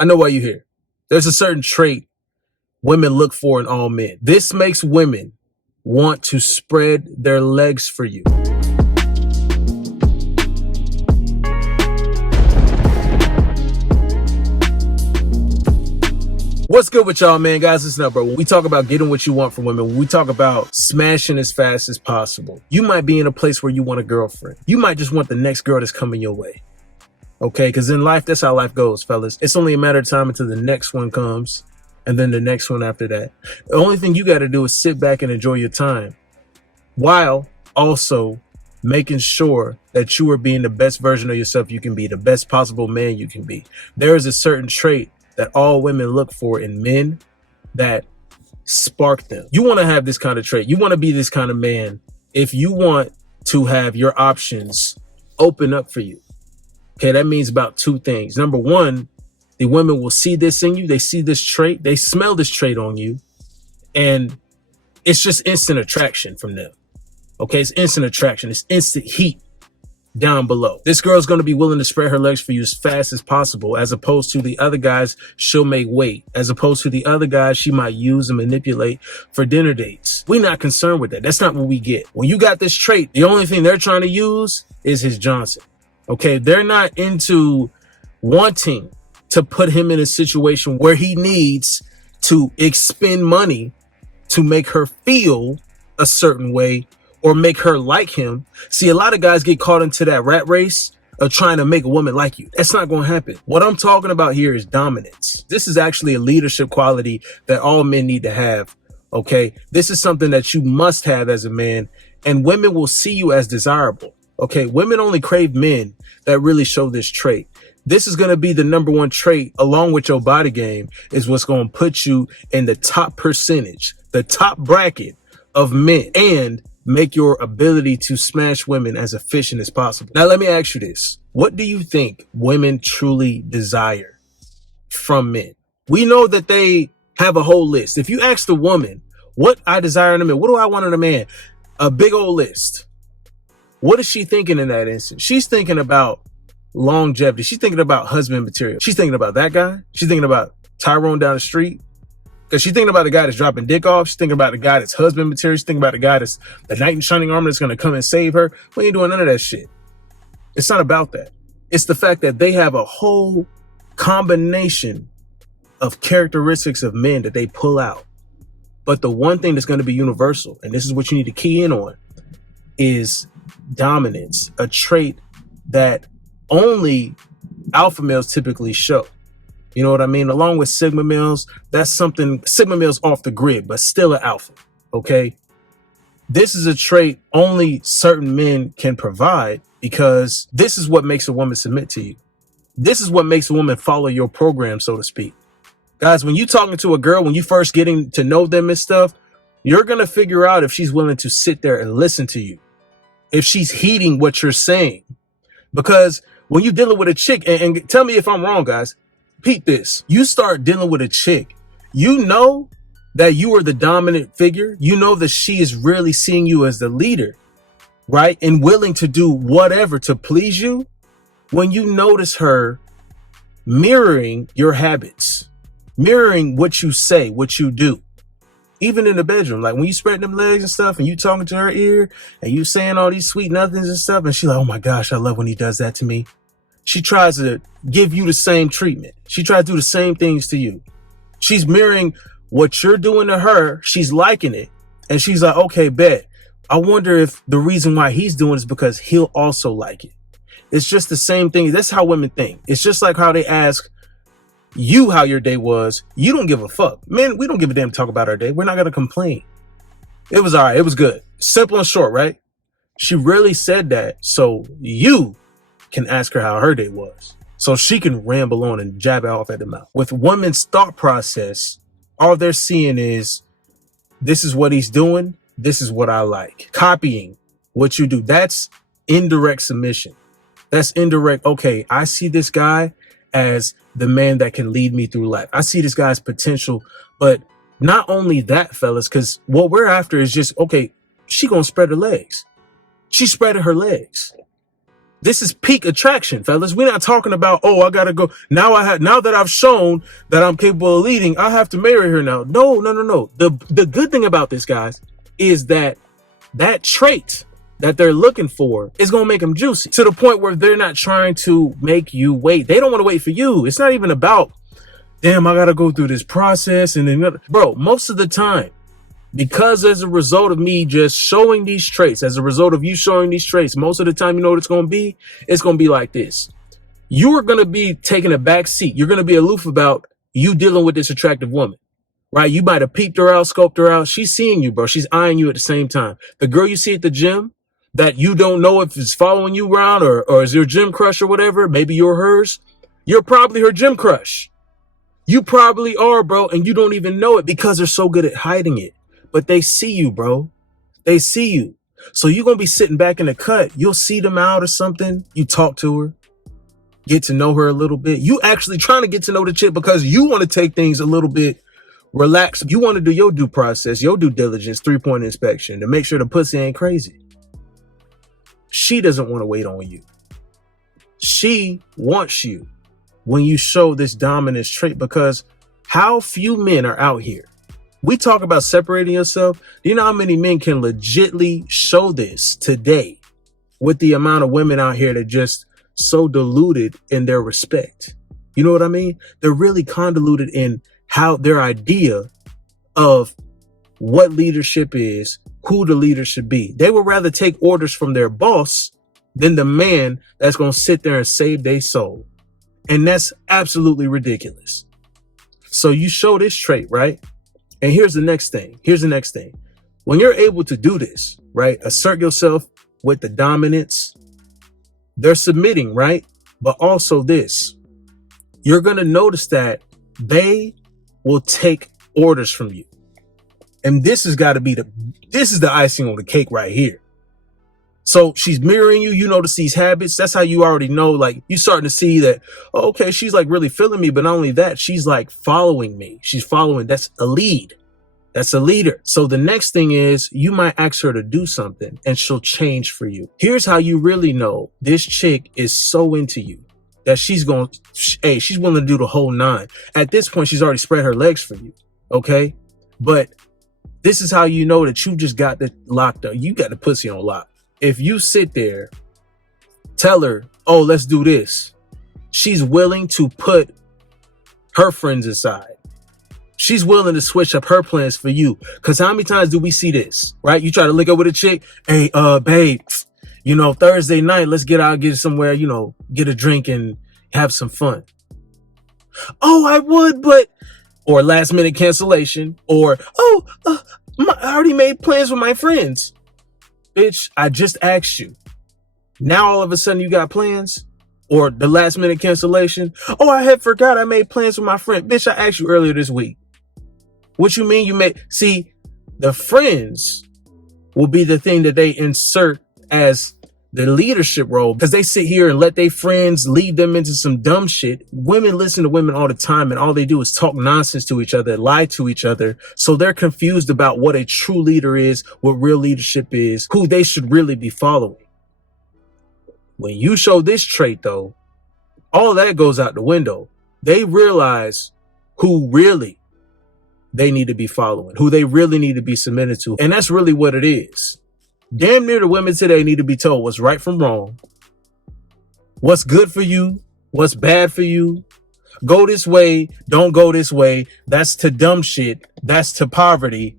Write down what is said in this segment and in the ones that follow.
I know why you're here. There's a certain trait women look for in all men. This makes women want to spread their legs for you. What's good with y'all, man? Guys, listen up, bro. When we talk about getting what you want from women, when we talk about smashing as fast as possible, you might be in a place where you want a girlfriend. You might just want the next girl that's coming your way. Okay? Because in life, that's how life goes, fellas. It's only a matter of time until the next one comes, and then the next one after that. The only thing you got to do is sit back and enjoy your time, while also making sure that you are being the best version of yourself you can be, the best possible man you can be. There is a certain trait that all women look for in men that spark them. You want to have this kind of trait. You want to be this kind of man if you want to have your options open up for you. Okay, that means about two things. Number one, the women will see this in you. They see this trait. They smell this trait on you. And it's just instant attraction from them. Okay, it's instant attraction. It's instant heat down below. This girl's going to be willing to spread her legs for you as fast as possible, as opposed to the other guys she'll make wait, as opposed to the other guys she might use and manipulate for dinner dates. We're not concerned with that. That's not what we get. When you got this trait, the only thing they're trying to use is his Johnson. Okay, they're not into wanting to put him in a situation where he needs to expend money to make her feel a certain way or make her like him. See, a lot of guys get caught into that rat race of trying to make a woman like you. That's not going to happen. What I'm talking about here is dominance. This is actually a leadership quality that all men need to have. Okay, this is something that you must have as a man, and women will see you as desirable. Okay, women only crave men that really show this trait. This is going to be the number one trait, along with your body game, is what's going to put you in the top percentage, the top bracket of men, and make your ability to smash women as efficient as possible. Now, let me ask you this. What do you think women truly desire from men? We know that they have a whole list. If you ask the woman, what I desire in a man, what do I want in a man? A big old list. What is she thinking in that instance? She's thinking about longevity. She's thinking about husband material. She's thinking about that guy. She's thinking about Tyrone down the street. Because she's thinking about the guy that's dropping dick off. She's thinking about the guy that's husband material. She's thinking about the guy that's the knight in shining armor that's going to come and save her. We ain't doing none of that shit. It's not about that. It's the fact that they have a whole combination of characteristics of men that they pull out. But the one thing that's going to be universal, and this is what you need to key in on, is dominance, a trait that only alpha males typically show. You know what I mean? Along with Sigma males, that's something, Sigma males off the grid, but still an alpha. Okay. This is a trait only certain men can provide, because this is what makes a woman submit to you. This is what makes a woman follow your program, so to speak. Guys, when you're talking to a girl, when you first getting to know them and stuff, you're going to figure out if she's willing to sit there and listen to you, if she's heeding what you're saying. Because when you're dealing with a chick, and tell me if I'm wrong, guys, peep this. You start dealing with a chick, you know that you are the dominant figure. You know that she is really seeing you as the leader, right? And willing to do whatever to please you. When you notice her mirroring your habits, mirroring what you say, what you do, even in the bedroom, like when you spread them legs and stuff and you talking to her ear and you saying all these sweet nothings and stuff. And she's like, oh my gosh, I love when he does that to me. She tries to give you the same treatment. She tries to do the same things to you. She's mirroring what you're doing to her. She's liking it. And she's like, okay, bet. I wonder if the reason why he's doing it is because he'll also like it. It's just the same thing. That's how women think. It's just like how they ask you how your day was. You don't give a fuck. Man, we don't give a damn to talk about our day. We're not going to complain. It was all right. It was good. Simple and short, right? She really said that. So you can ask her how her day was, so she can ramble on and jab it off at the mouth. With women's thought process, all they're seeing is, this is what he's doing, this is what I like. Copying what you do. That's indirect submission. That's indirect. Okay, I see this guy as the man that can lead me through life. I see this guy's potential. But not only that, fellas, because what we're after is just, okay, she gonna spread her legs. She spreaded her legs. This is peak attraction, fellas. We're not talking about, oh, I gotta go. Now that I've shown that I'm capable of leading, I have to marry her now. No. The good thing about this, guys, is that trait that they're looking for is gonna make them juicy to the point where they're not trying to make you wait. They don't want to wait for you. It's not even about, damn, I gotta go through this process. And then, bro, most of the time, because as a result of me just showing these traits, as a result of you showing these traits, most of the time, you know what it's going to be? It's going to be like this. You are going to be taking a back seat. You're going to be aloof about you dealing with this attractive woman, right? You might have peeped her out, scoped her out. She's seeing you, bro. She's eyeing you at the same time. The girl you see at the gym that you don't know if it's following you around or is your gym crush or whatever, maybe you're hers. You're probably her gym crush. You probably are, bro. And you don't even know it because they're so good at hiding it. But they see you, bro. They see you. So you're going to be sitting back in the cut. You'll see them out or something. You talk to her, get to know her a little bit. You actually trying to get to know the chick because you want to take things a little bit relaxed. You want to do your due process, your due diligence, 3-point inspection to make sure the pussy ain't crazy. She doesn't want to wait on you. She wants you when you show this dominance trait, because how few men are out here. We talk about separating yourself. Do you know how many men can legitly show this today with the amount of women out here that just so deluded in their respect? You know what I mean? They're really convoluted in how their idea of what leadership is, who the leader should be. They would rather take orders from their boss than the man that's going to sit there and save their soul. And that's absolutely ridiculous. So you show this trait, right? And here's the next thing. When you're able to do this, right? Assert yourself with the dominance. They're submitting, right? But also this, you're going to notice that they will take orders from you. And this has got to be this is the icing on the cake right here. So she's mirroring you. You notice these habits. That's how you already know, like, you starting to see that, oh, okay, she's like really feeling me. But not only that, she's like following me. She's following. That's a lead. That's a leader. So the next thing is you might ask her to do something and she'll change for you. Here's how you really know this chick is so into you that she's willing to do the whole 9. At this point, she's already spread her legs for you. Okay. But this is how you know that you just got the locked up. You got the pussy on lock. If you sit there, tell her, oh, let's do this. She's willing to put her friends aside. She's willing to switch up her plans for you. Because how many times do we see this, right? You try to link up with a chick. Hey, babe, Thursday night, let's get out, get somewhere, get a drink and have some fun. Oh, I would, but, or last minute cancellation, or, I already made plans with my friends. Bitch, I just asked you. Now all of a sudden you got plans? Or the last minute cancellation? Oh, I had forgot I made plans with my friend. Bitch, I asked you earlier this week. What you mean you made? See, the friends will be the thing that they insert as the leadership role, because they sit here and let their friends lead them into some dumb shit. Women listen to women all the time, and all they do is talk nonsense to each other, lie to each other. So they're confused about what a true leader is, what real leadership is, who they should really be following. When you show this trait, though, all that goes out the window. They realize who really they need to be following, who they really need to be submitted to. And that's really what it is. Damn near the women today need to be told what's right from wrong, what's good for you, what's bad for you. Go this way, don't go this way. That's to dumb shit. That's to poverty.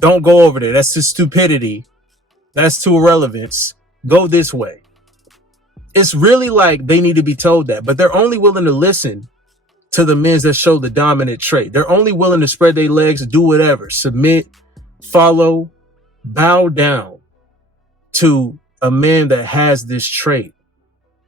Don't go over there. That's to stupidity. That's to irrelevance. Go this way. It's really like they need to be told that, but they're only willing to listen to the men that show the dominant trait. They're only willing to spread their legs, do whatever, submit, follow, bow down to a man that has this trait,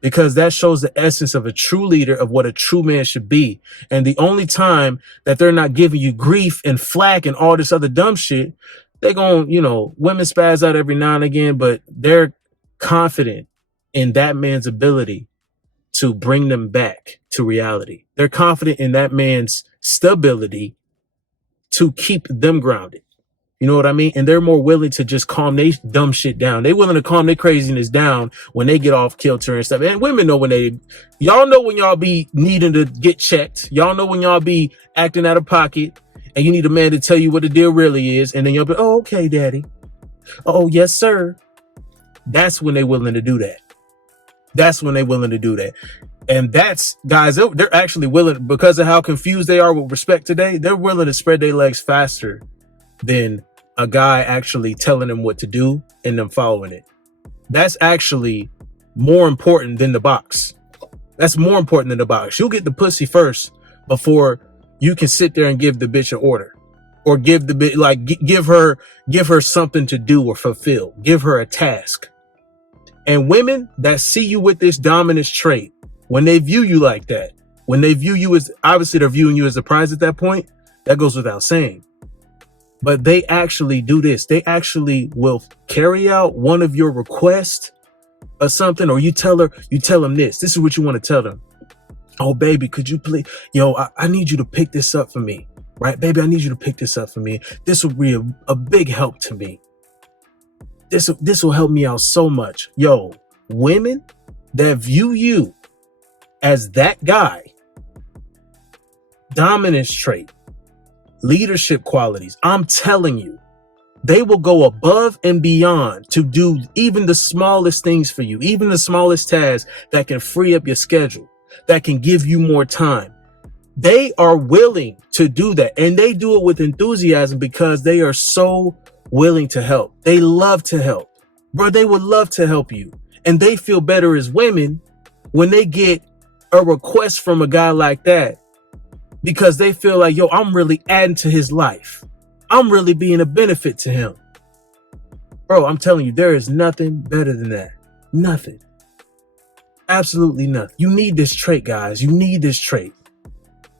because that shows the essence of a true leader, of what a true man should be. And the only time that they're not giving you grief and flack and all this other dumb shit, they're going, women spaz out every now and again, but they're confident in that man's ability to bring them back to reality. They're confident in that man's stability to keep them grounded. You know what I mean? And they're more willing to just calm their dumb shit down. They willing to calm their craziness down when they get off kilter and stuff. And women know y'all know when y'all be needing to get checked. Y'all know when y'all be acting out of pocket and you need a man to tell you what the deal really is. And then you'll be, oh, okay, daddy. Oh, yes, sir. That's when they're willing to do that. That's when they're willing to do that. And that's, guys, they're actually willing, because of how confused they are with respect today, they're willing to spread their legs faster than a guy actually telling them what to do and them following it. That's actually more important than the box. That's more important than the box. You'll get the pussy first before you can sit there and give the bitch an order, or give the bitch, like, give her something to do or fulfill. Give her a task. And women that see you with this dominance trait, when they view you like that, when they view you as, obviously they're viewing you as a prize at that point, that goes without saying. But they actually do this. They actually will carry out one of your requests or something, or you tell them this. This is what you want to tell them. Oh, baby, could you please, I need you to pick this up for me, right? Baby, I need you to pick this up for me. This will be a big help to me. This will help me out so much. Women that view you as that guy, dominance trait, leadership qualities, I'm telling you, they will go above and beyond to do even the smallest things for you, even the smallest tasks that can free up your schedule, that can give you more time. They are willing to do that, and they do it with enthusiasm because they are so willing to help. They love to help. Bro, they would love to help you. And they feel better as women when they get a request from a guy like that, because they feel like, I'm really adding to his life. I'm really being a benefit to him. Bro, I'm telling you, there is nothing better than that. Nothing. Absolutely nothing. You need this trait, guys. You need this trait.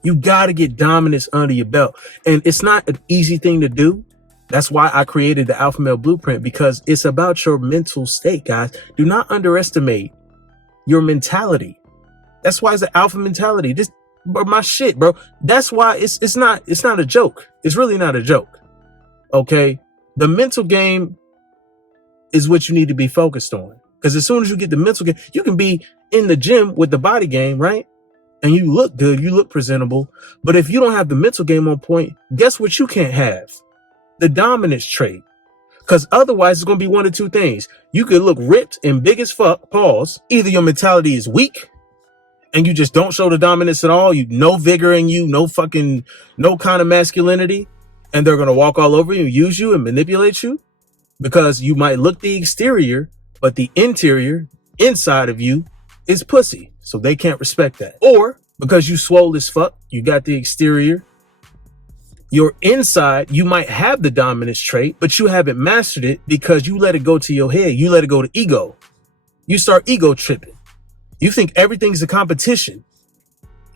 You got to get dominance under your belt. And it's not an easy thing to do. That's why I created the Alpha Male Blueprint, because it's about your mental state, guys. Do not underestimate your mentality. That's why it's an alpha mentality. This, my shit, bro. That's why it's not a joke. It's really not a joke. Okay. The mental game is what you need to be focused on. Because as soon as you get the mental game, you can be in the gym with the body game, right? And you look good, you look presentable. But if you don't have the mental game on point, guess what you can't have? The dominance trait. Because otherwise it's going to be one of two things. You could look ripped and big as fuck, pause. Either your mentality is weak and you just don't show the dominance at all. You no vigor in you, no kind of masculinity. And they're going to walk all over you, use you and manipulate you, because you might look the exterior, but the interior, inside of you, is pussy. So they can't respect that. Or because you swole as fuck, you got the exterior, your inside, you might have the dominance trait, but you haven't mastered it because you let it go to your head. You let it go to ego. You start ego tripping. You think everything's a competition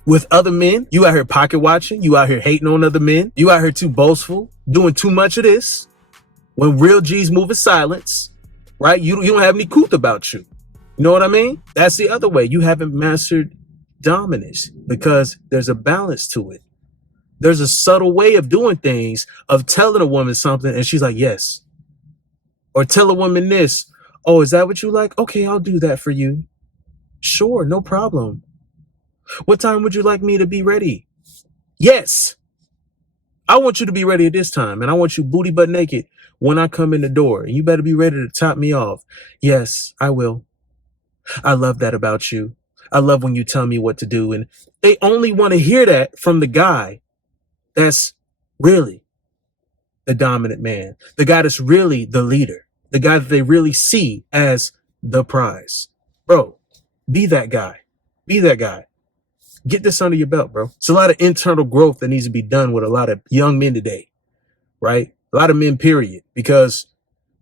with other men. You out here pocket watching. You out here hating on other men. You out here too boastful, doing too much of this. When real G's move in silence, right? You don't have any couth about you. You know what I mean? That's the other way. You haven't mastered dominance because there's a balance to it. There's a subtle way of doing things, of telling a woman something and she's like, yes. Or tell a woman this. Oh, is that what you like? Okay, I'll do that for you. Sure, no problem. What time would you like me to be ready? Yes. I want you to be ready at this time, and I want you booty butt naked when I come in the door, and you better be ready to top me off. Yes, I will. I love that about you. I love when you tell me what to do. And they only want to hear that from the guy that's really the dominant man, the guy that's really the leader, the guy that they really see as the prize. Bro, be that guy. Be that guy. Get this under your belt, bro. It's a lot of internal growth that needs to be done with a lot of young men today, right? A lot of men, period, because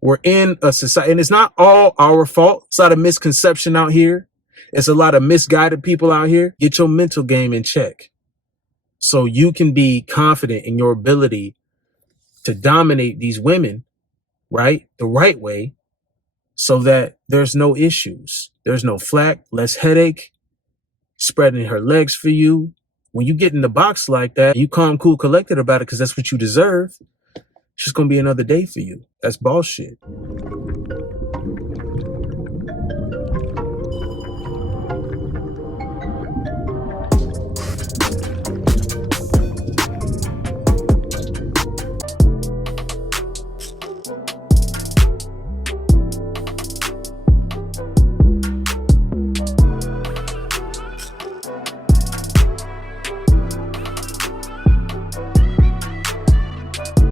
we're in a society, and it's not all our fault. It's a lot of misconception out here. It's a lot of misguided people out here. Get your mental game in check so you can be confident in your ability to dominate these women, right? The right way, so that there's no issues. There's no flack, less headache, spreading her legs for you. When you get in the box like that, you calm, cool, collected about it because that's what you deserve. It's just gonna be another day for you. That's bullshit.